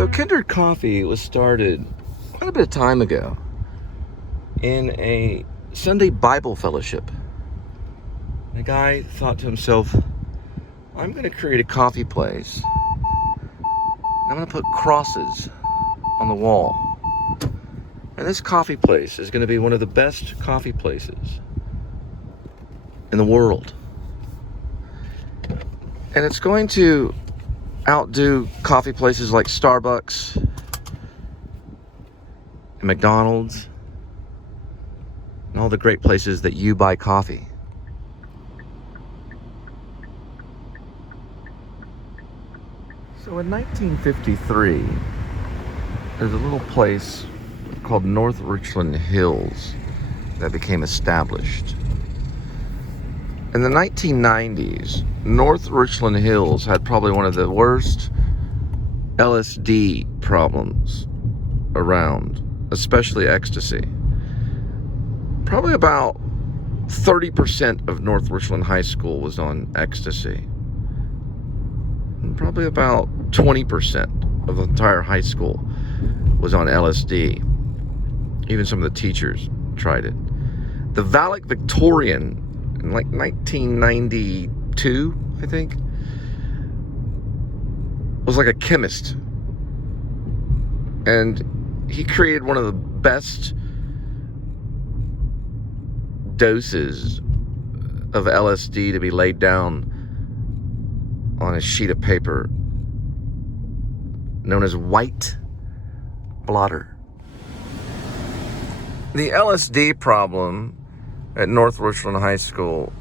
So Kindred Coffee was started quite a bit of time ago in a Sunday Bible fellowship. The guy thought to himself, I'm going to create a coffee place. I'm going to put crosses on the wall. And this coffee place is going to be one of the best coffee places in the world. And it's going to outdo coffee places like Starbucks and McDonald's and all the great places that you buy coffee. So in 1953, there's a little place called North Richland Hills that became established. In the 1990s, North Richland Hills had probably one of the worst LSD problems around, especially ecstasy. Probably about 30% of North Richland High School was on ecstasy. And probably about 20% of the entire high school was on LSD. Even some of the teachers tried it. The valedictorian in like 1992, I think, was like a chemist. And he created one of the best doses of LSD to be laid down on a sheet of paper known as white blotter. The LSD problem at North Richland High School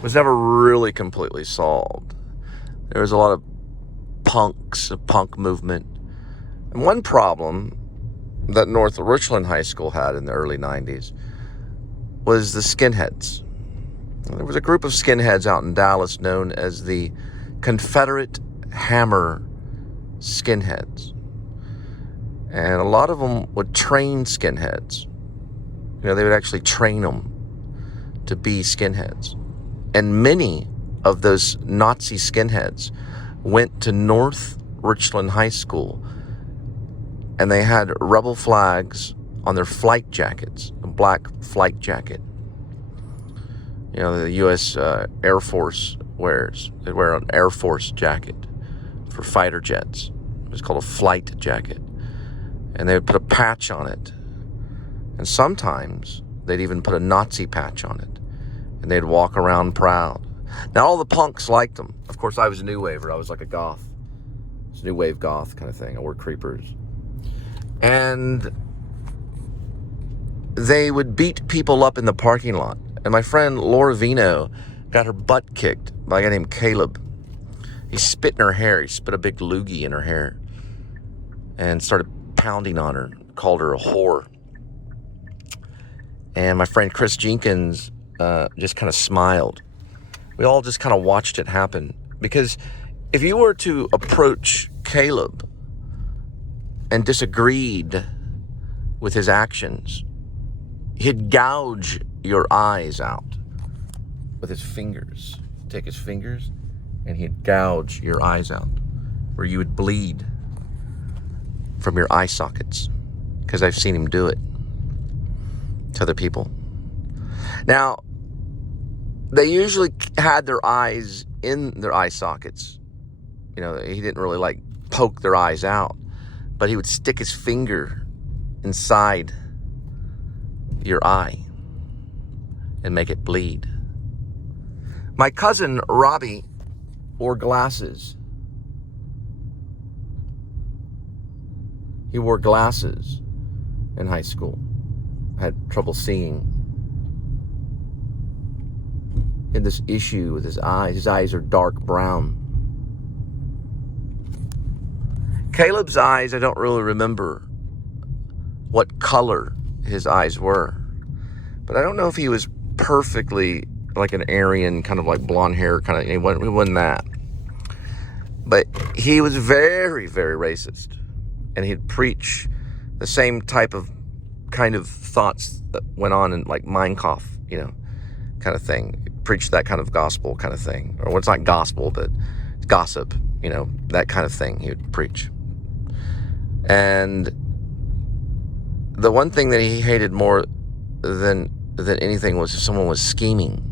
was never really completely solved. There was a lot of punks, a punk movement. And one problem that North Richland High School had in the early 90s was the skinheads. There was a group of skinheads out in Dallas known as the Confederate Hammer Skinheads. And a lot of them would train skinheads. You know, they would actually train them to be skinheads. And many of those Nazi skinheads went to North Richland High School, and they had rebel flags on their flight jackets, a black flight jacket. You know, the U.S. Air Force wears. They'd wear an Air Force jacket for fighter jets. It was called a flight jacket. And they would put a patch on it. And sometimes they'd even put a Nazi patch on it. And they'd walk around proud. Now, all the punks liked them. Of course, I was a new waver. I was like a goth. It was a new wave goth kind of thing. I wore creepers. And they would beat people up in the parking lot. And my friend Laura Vino got her butt kicked by a guy named Caleb. He spit in her hair. He spit a big loogie in her hair. And started pounding on her. Called her a whore. And my friend Chris Jenkins just kind of smiled. We all just kind of watched it happen. Because if you were to approach Caleb and disagreed with his actions, he'd gouge your eyes out with his fingers. Take his fingers and he'd gouge your eyes out, where you would bleed from your eye sockets. Because I've seen him do it to other people. Now, they usually had their eyes in their eye sockets. You know, he didn't really like poke their eyes out, but he would stick his finger inside your eye and make it bleed. My cousin Robbie wore glasses. He wore glasses in high school. Had trouble seeing. He had this issue with his eyes. His eyes are dark brown. Caleb's eyes, I don't really remember what color his eyes were. But I don't know if he was perfectly like an Aryan, kind of like blonde hair, kind of, he wasn't that. But he was very, very racist. And he'd preach the same type of kind of thoughts that went on in like Mein Kampf, you know, kind of thing. Preach that kind of gospel kind of thing. Or well, it's not gospel, but gossip, you know, that kind of thing he would preach. And the one thing that he hated more than anything was if someone was scheming.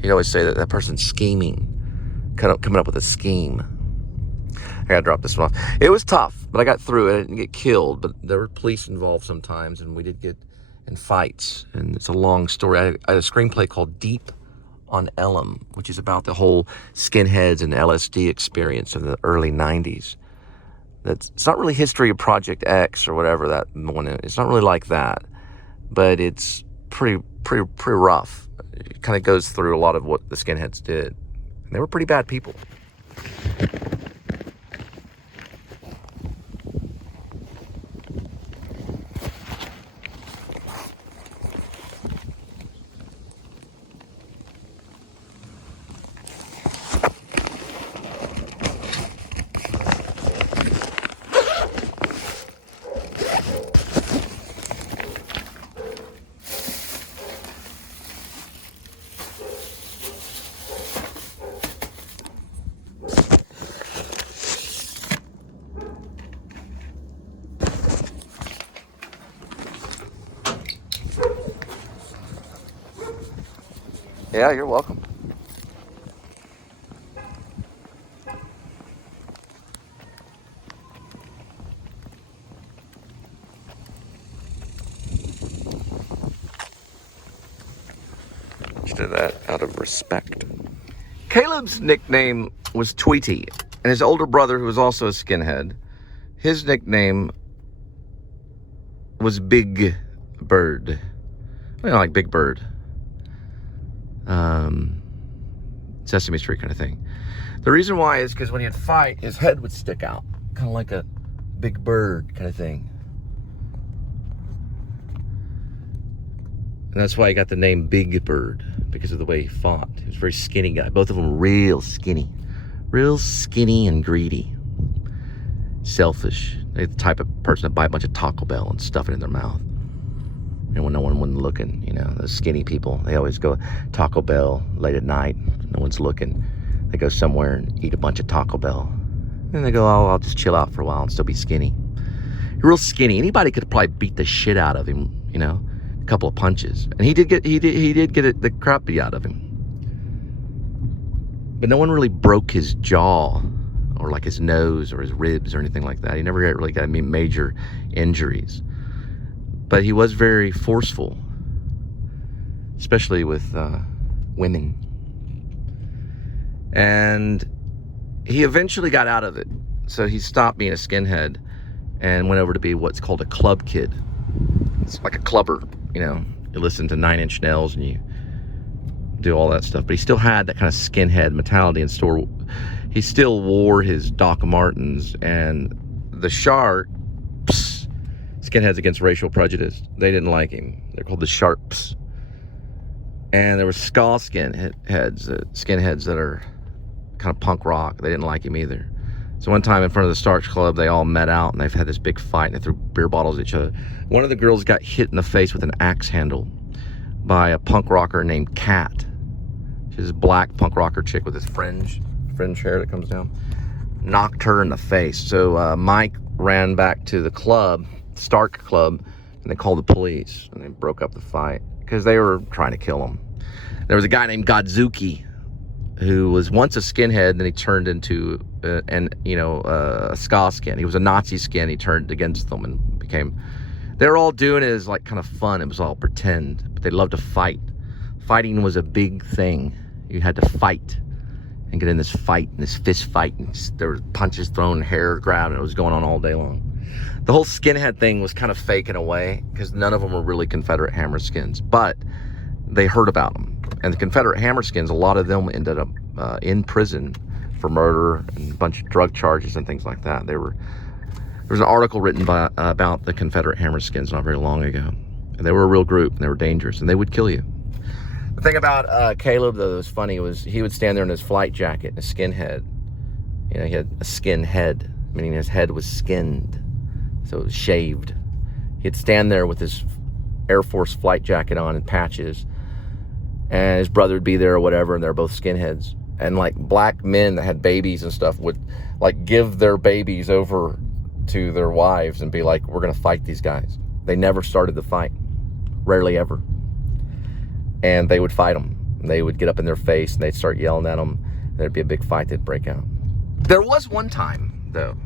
He'd always say that person's scheming, coming up with a scheme. I gotta drop this one off. It was tough, but I got through it. I didn't get killed, but there were police involved sometimes, and we did get in fights. And it's a long story. I had a screenplay called Deep on Ellum, which is about the whole skinheads and LSD experience of the early 90s. It's not really history of Project X or whatever that one is. It's not really like that, but it's pretty rough. It kind of goes through a lot of what the skinheads did. And they were pretty bad people. Yeah, you're welcome. Just did that out of respect. Caleb's nickname was Tweety, and his older brother, who was also a skinhead, his nickname was Big Bird. Like Big Bird. Sesame Street kind of thing. The reason why is because when he'd fight, his head would stick out, kind of like a big bird kind of thing. And that's why he got the name Big Bird, because of the way he fought. He was a very skinny guy. Both of them real skinny and greedy. Selfish. They're the type of person that buy a bunch of Taco Bell and stuff it in their mouth. And when no one wasn't looking, those skinny people, they always go Taco Bell late at night. No one's looking. They go somewhere and eat a bunch of Taco Bell. And they go, oh, I'll just chill out for a while and still be skinny. Real skinny. Anybody could probably beat the shit out of him, a couple of punches. And he did get the crap beat out of him. But no one really broke his jaw or like his nose or his ribs or anything like that. He never really got major injuries. But he was very forceful, especially with women. And he eventually got out of it. So he stopped being a skinhead and went over to be what's called a club kid. It's like a clubber, You listen to 9 Inch Nails and you do all that stuff. But he still had that kind of skinhead mentality and he still wore his Doc Martens and the Sharks. Skinheads Against Racial Prejudice. They didn't like him. They're called the Sharps. And there were ska skinheads that are kind of punk rock. They didn't like him either. So one time in front of the Starks Club, they all met out and they've had this big fight and they threw beer bottles at each other. One of the girls got hit in the face with an axe handle by a punk rocker named Kat. She's a black punk rocker chick with this fringe hair that comes down. Knocked her in the face. So Mike ran back to the club, Stark Club, and they called the police and they broke up the fight because they were trying to kill him. There was a guy named Godzuki who was once a skinhead, and then he turned into a ska skin. He was a Nazi skin. He turned against them and became. They were all doing it as like kind of fun. It was all pretend, but they loved to fight. Fighting was a big thing. You had to fight and get in this fist fight, and there were punches thrown, hair grabbed, and it was going on all day long. The whole skinhead thing was kind of fake in a way because none of them were really Confederate hammerskins, but they heard about them. And the Confederate hammerskins, a lot of them ended up in prison for murder and a bunch of drug charges and things like that. There was an article written about the Confederate hammerskins not very long ago. And they were a real group, and they were dangerous, and they would kill you. The thing about Caleb, though, that was funny was he would stand there in his flight jacket and a skinhead. He had a skin head, meaning his head was skinned. So it was shaved. He'd stand there with his Air Force flight jacket on and patches. And his brother would be there or whatever, and they're both skinheads. And like black men that had babies and stuff would like give their babies over to their wives and be like, we're going to fight these guys. They never started the fight. Rarely ever. And they would fight them. They would get up in their face and they'd start yelling at them. There'd be a big fight that'd break out. There was one time, though,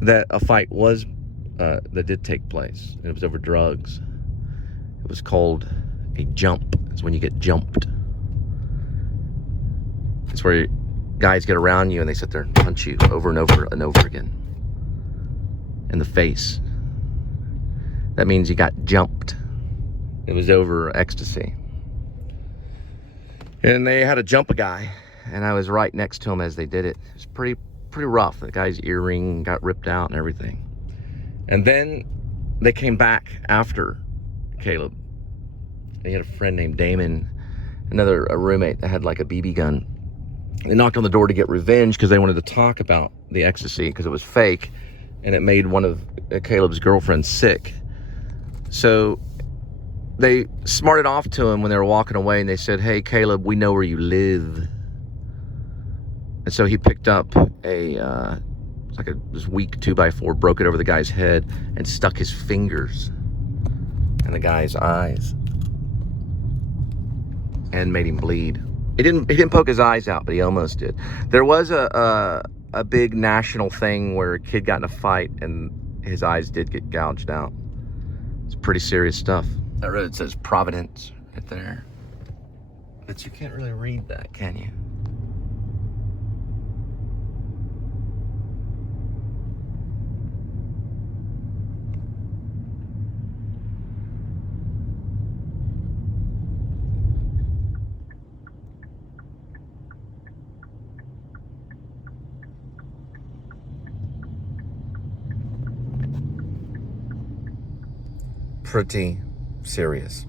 that a fight was, that did take place. It was over drugs. It was called a jump. It's when you get jumped. It's where guys get around you and they sit there and punch you over and over and over again in the face. That means you got jumped. It was over ecstasy. And they had to jump a guy, and I was right next to him as they did it. It was pretty rough. The guy's earring got ripped out and everything. And then they came back after Caleb. He had a friend named Damon, a roommate that had like a BB gun. They knocked on the door to get revenge because they wanted to talk about the ecstasy because it was fake, and it made one of Caleb's girlfriends sick. So they smarted off to him when they were walking away, and they said, hey, Caleb, we know where you live. And so he picked up this weak 2x4, broke it over the guy's head, and stuck his fingers in the guy's eyes and made him bleed. He didn't poke his eyes out, but he almost did. There was a big national thing where a kid got in a fight and his eyes did get gouged out. It's pretty serious stuff. That road says Providence right there. But you can't really read that, can you? Pretty serious.